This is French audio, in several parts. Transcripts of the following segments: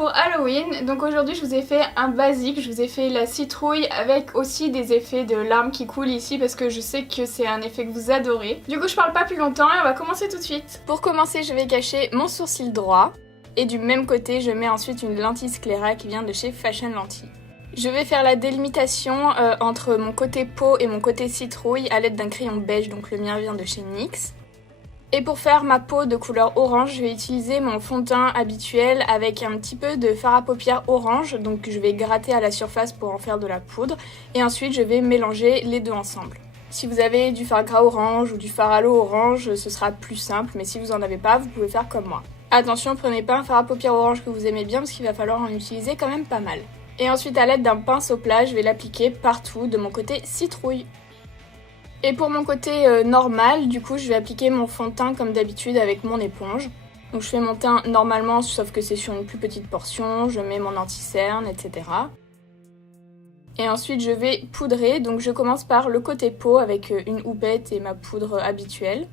pour Halloween. Donc aujourd'hui je vous ai fait un basique, je vous ai fait la citrouille avec aussi des effets de larmes qui coulent ici parce que je sais que c'est un effet que vous adorez. Du coup je parle pas plus longtemps et on va commencer tout de suite. Pour commencer je vais cacher mon sourcil droit et du même côté je mets ensuite une lentille scléra qui vient de chez Fashion Lentille. Je vais faire la délimitation entre mon côté peau et mon côté citrouille à l'aide d'un crayon beige, donc le mien vient de chez NYX. Et pour faire ma peau de couleur orange, je vais utiliser mon fond de teint habituel avec un petit peu de fard à paupières orange. Donc je vais gratter à la surface pour en faire de la poudre. Et ensuite je vais mélanger les deux ensemble. Si vous avez du fard gras orange ou du fard à l'eau orange, ce sera plus simple. Mais si vous en avez pas, vous pouvez faire comme moi. Attention, prenez pas un fard à paupières orange que vous aimez bien parce qu'il va falloir en utiliser quand même pas mal. Et ensuite à l'aide d'un pinceau plat, je vais l'appliquer partout de mon côté citrouille. Et pour mon côté normal, du coup, je vais appliquer mon fond de teint comme d'habitude avec mon éponge. Donc je fais mon teint normalement, sauf que c'est sur une plus petite portion, je mets mon anti-cerne, etc. Et ensuite je vais poudrer, donc je commence par le côté peau avec une houppette et ma poudre habituelle.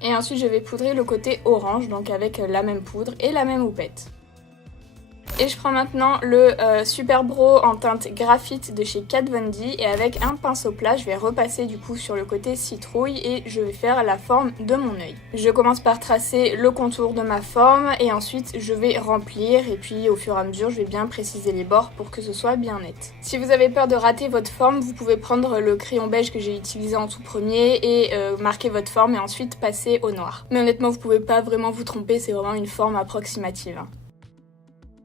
Et ensuite je vais poudrer le côté orange, donc avec la même poudre et la même houppette. Et je prends maintenant le Super Bro en teinte graphite de chez Kat Von D et avec un pinceau plat, je vais repasser du coup sur le côté citrouille et je vais faire la forme de mon œil. Je commence par tracer le contour de ma forme et ensuite je vais remplir et puis au fur et à mesure je vais bien préciser les bords pour que ce soit bien net. Si vous avez peur de rater votre forme, vous pouvez prendre le crayon beige que j'ai utilisé en tout premier et marquer votre forme et ensuite passer au noir. Mais honnêtement vous pouvez pas vraiment vous tromper, c'est vraiment une forme approximative.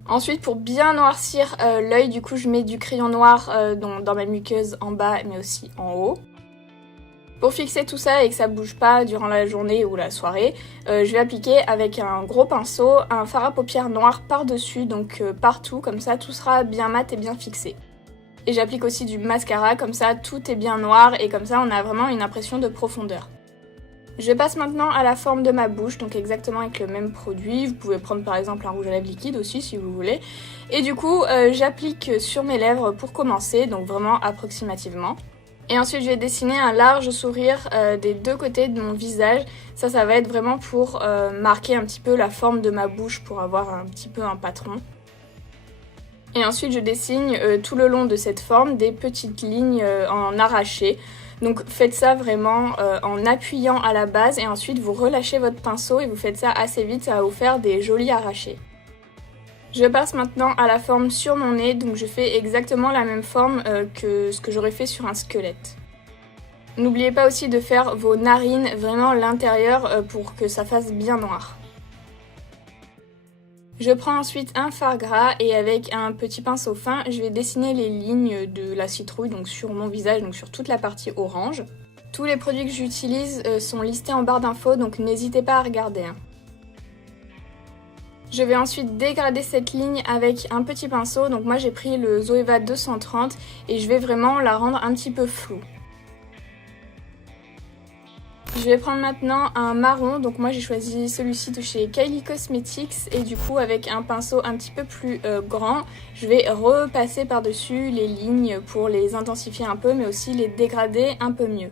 Ensuite, pour bien noircir l'œil, du coup, je mets du crayon noir dans ma muqueuse en bas, mais aussi en haut. Pour fixer tout ça et que ça bouge pas durant la journée ou la soirée, je vais appliquer avec un gros pinceau un fard à paupières noir par-dessus, donc partout, comme ça tout sera bien mat et bien fixé. Et j'applique aussi du mascara, comme ça tout est bien noir et comme ça on a vraiment une impression de profondeur. Je passe maintenant à la forme de ma bouche, donc exactement avec le même produit. Vous pouvez prendre par exemple un rouge à lèvres liquide aussi si vous voulez. Et du coup, j'applique sur mes lèvres pour commencer, donc vraiment approximativement. Et ensuite, je vais dessiner un large sourire des deux côtés de mon visage. Ça va être vraiment pour marquer un petit peu la forme de ma bouche, pour avoir un petit peu un patron. Et ensuite, je dessine tout le long de cette forme des petites lignes en arraché. Donc faites ça vraiment en appuyant à la base et ensuite vous relâchez votre pinceau et vous faites ça assez vite, ça va vous faire des jolis arrachés. Je passe maintenant à la forme sur mon nez, donc je fais exactement la même forme que ce que j'aurais fait sur un squelette. N'oubliez pas aussi de faire vos narines, vraiment l'intérieur pour que ça fasse bien noir. Je prends ensuite un fard gras et avec un petit pinceau fin, je vais dessiner les lignes de la citrouille donc sur mon visage, donc sur toute la partie orange. Tous les produits que j'utilise sont listés en barre d'infos, donc n'hésitez pas à regarder. Je vais ensuite dégrader cette ligne avec un petit pinceau, donc moi j'ai pris le Zoeva 230 et je vais vraiment la rendre un petit peu floue. Je vais prendre maintenant un marron, donc moi j'ai choisi celui-ci de chez Kylie Cosmetics et du coup avec un pinceau un petit peu plus grand, je vais repasser par-dessus les lignes pour les intensifier un peu mais aussi les dégrader un peu mieux.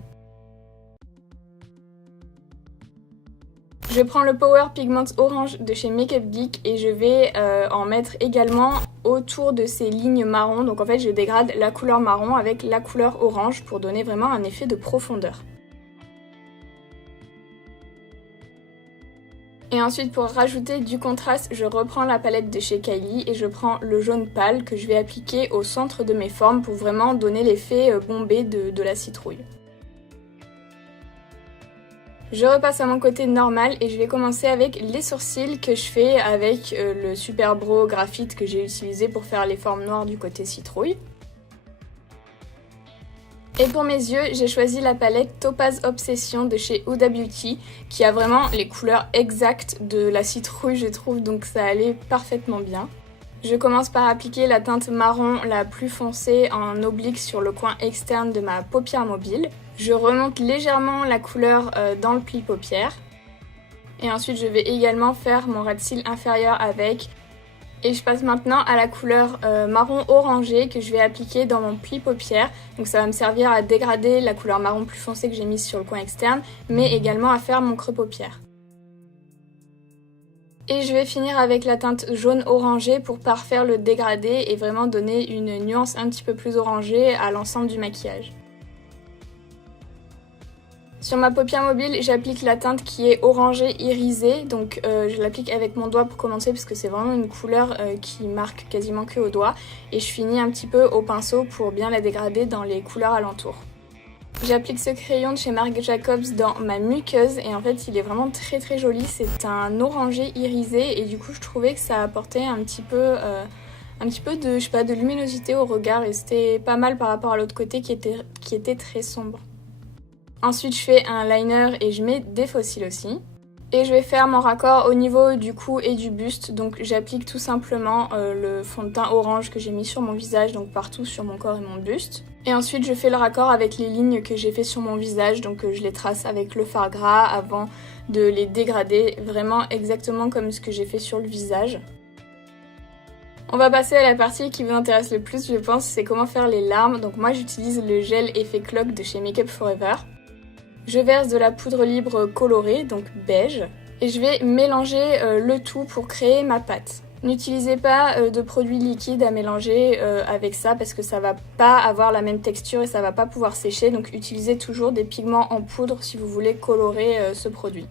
Je prends le Power Pigment Orange de chez Makeup Geek et je vais en mettre également autour de ces lignes marron, donc en fait je dégrade la couleur marron avec la couleur orange pour donner vraiment un effet de profondeur. Et ensuite pour rajouter du contraste, je reprends la palette de chez Kylie et je prends le jaune pâle que je vais appliquer au centre de mes formes pour vraiment donner l'effet bombé de la citrouille. Je repasse à mon côté normal et je vais commencer avec les sourcils que je fais avec le Super Bro graphite que j'ai utilisé pour faire les formes noires du côté citrouille. Et pour mes yeux, j'ai choisi la palette Topaz Obsession de chez Huda Beauty qui a vraiment les couleurs exactes de la citrouille je trouve, donc ça allait parfaitement bien. Je commence par appliquer la teinte marron la plus foncée en oblique sur le coin externe de ma paupière mobile. Je remonte légèrement la couleur dans le pli paupière. Et ensuite je vais également faire mon ras de cils inférieur avec. Et je passe maintenant à la couleur marron orangé que je vais appliquer dans mon pli paupière. Donc ça va me servir à dégrader la couleur marron plus foncée que j'ai mise sur le coin externe, mais également à faire mon creux paupière. Et je vais finir avec la teinte jaune orangé pour parfaire le dégradé et vraiment donner une nuance un petit peu plus orangée à l'ensemble du maquillage. Sur ma paupière mobile, j'applique la teinte qui est orangé irisé, donc je l'applique avec mon doigt pour commencer parce que c'est vraiment une couleur qui marque quasiment que au doigt. Et je finis un petit peu au pinceau pour bien la dégrader dans les couleurs alentours. J'applique ce crayon de chez Marc Jacobs dans ma muqueuse et en fait il est vraiment très joli, c'est un orangé irisé et du coup je trouvais que ça apportait un petit peu de, je sais pas, de luminosité au regard et c'était pas mal par rapport à l'autre côté qui était très sombre. Ensuite je fais un liner et je mets des faux cils aussi. Et je vais faire mon raccord au niveau du cou et du buste, donc j'applique tout simplement le fond de teint orange que j'ai mis sur mon visage, donc partout sur mon corps et mon buste. Et ensuite je fais le raccord avec les lignes que j'ai fait sur mon visage, donc je les trace avec le fard gras avant de les dégrader, vraiment exactement comme ce que j'ai fait sur le visage. On va passer à la partie qui vous intéresse le plus je pense, c'est comment faire les larmes. Donc moi j'utilise le gel effet cloque de chez Make Up Forever. Je verse de la poudre libre colorée, donc beige, et je vais mélanger le tout pour créer ma pâte. N'utilisez pas de produits liquides à mélanger avec ça parce que ça va pas avoir la même texture et ça va pas pouvoir sécher, donc utilisez toujours des pigments en poudre si vous voulez colorer ce produit.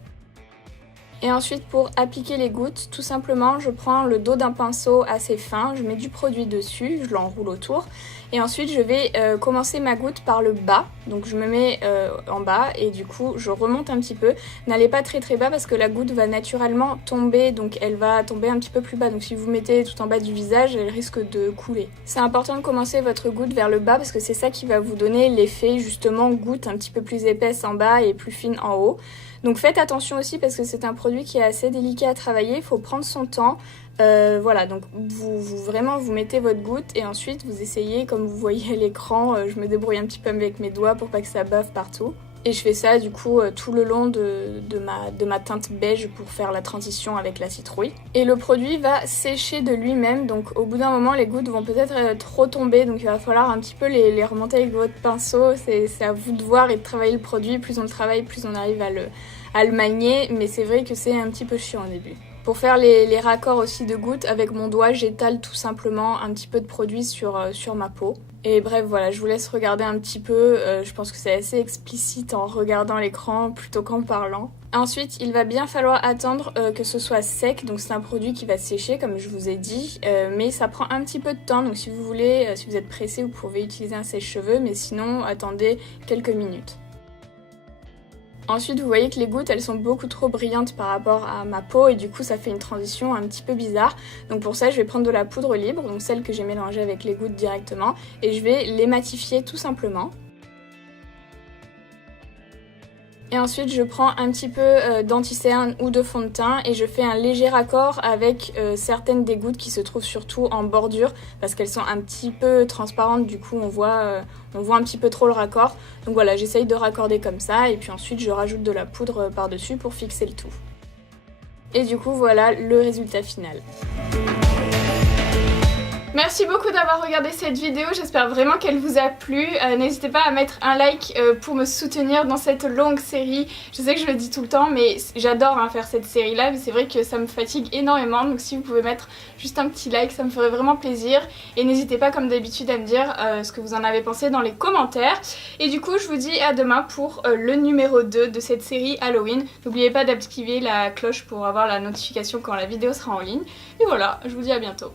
Et ensuite pour appliquer les gouttes, tout simplement je prends le dos d'un pinceau assez fin, je mets du produit dessus, je l'enroule autour et ensuite je vais commencer ma goutte par le bas, donc je me mets en bas et du coup je remonte un petit peu. N'allez pas très bas parce que la goutte va naturellement tomber, donc elle va tomber un petit peu plus bas, donc si vous mettez tout en bas du visage elle risque de couler. C'est important de commencer votre goutte vers le bas parce que c'est ça qui va vous donner l'effet justement goutte un petit peu plus épaisse en bas et plus fine en haut. Donc faites attention aussi parce que c'est un produit qui est assez délicat à travailler, il faut prendre son temps. Voilà, donc vous mettez votre goutte et ensuite vous essayez, comme vous voyez à l'écran, je me débrouille un petit peu avec mes doigts pour pas que ça bave partout. Et je fais ça du coup tout le long de ma teinte beige pour faire la transition avec la citrouille. Et le produit va sécher de lui-même, donc au bout d'un moment les gouttes vont peut-être trop tomber, donc il va falloir un petit peu les remonter avec votre pinceau. C'est à vous de voir et de travailler le produit, plus on le travaille, plus on arrive à le manier, mais c'est vrai que c'est un petit peu chiant au début. Pour faire les raccords aussi de gouttes, avec mon doigt, j'étale tout simplement un petit peu de produit sur ma peau. Et bref, voilà, je vous laisse regarder un petit peu. Je pense que c'est assez explicite en regardant l'écran plutôt qu'en parlant. Ensuite, il va bien falloir attendre que ce soit sec. Donc c'est un produit qui va sécher, comme je vous ai dit. Mais ça prend un petit peu de temps. Donc si vous voulez, si vous êtes pressé, vous pouvez utiliser un sèche-cheveux. Mais sinon, attendez quelques minutes. Ensuite, vous voyez que les gouttes, elles sont beaucoup trop brillantes par rapport à ma peau et du coup, ça fait une transition un petit peu bizarre. Donc pour ça, je vais prendre de la poudre libre, donc celle que j'ai mélangée avec les gouttes directement, et je vais les matifier tout simplement. Et ensuite, je prends un petit peu d'anti-cerne ou de fond de teint et je fais un léger raccord avec certaines des gouttes qui se trouvent surtout en bordure parce qu'elles sont un petit peu transparentes, du coup on voit un petit peu trop le raccord. Donc voilà, j'essaye de raccorder comme ça et puis ensuite je rajoute de la poudre par-dessus pour fixer le tout. Et du coup voilà le résultat final. Merci beaucoup d'avoir regardé cette vidéo, j'espère vraiment qu'elle vous a plu. N'hésitez pas à mettre un like pour me soutenir dans cette longue série. Je sais que je le dis tout le temps, mais j'adore faire cette série-là, mais c'est vrai que ça me fatigue énormément. Donc si vous pouvez mettre juste un petit like, ça me ferait vraiment plaisir. Et n'hésitez pas comme d'habitude à me dire ce que vous en avez pensé dans les commentaires. Et du coup, je vous dis à demain pour le numéro 2 de cette série Halloween. N'oubliez pas d'activer la cloche pour avoir la notification quand la vidéo sera en ligne. Et voilà, je vous dis à bientôt.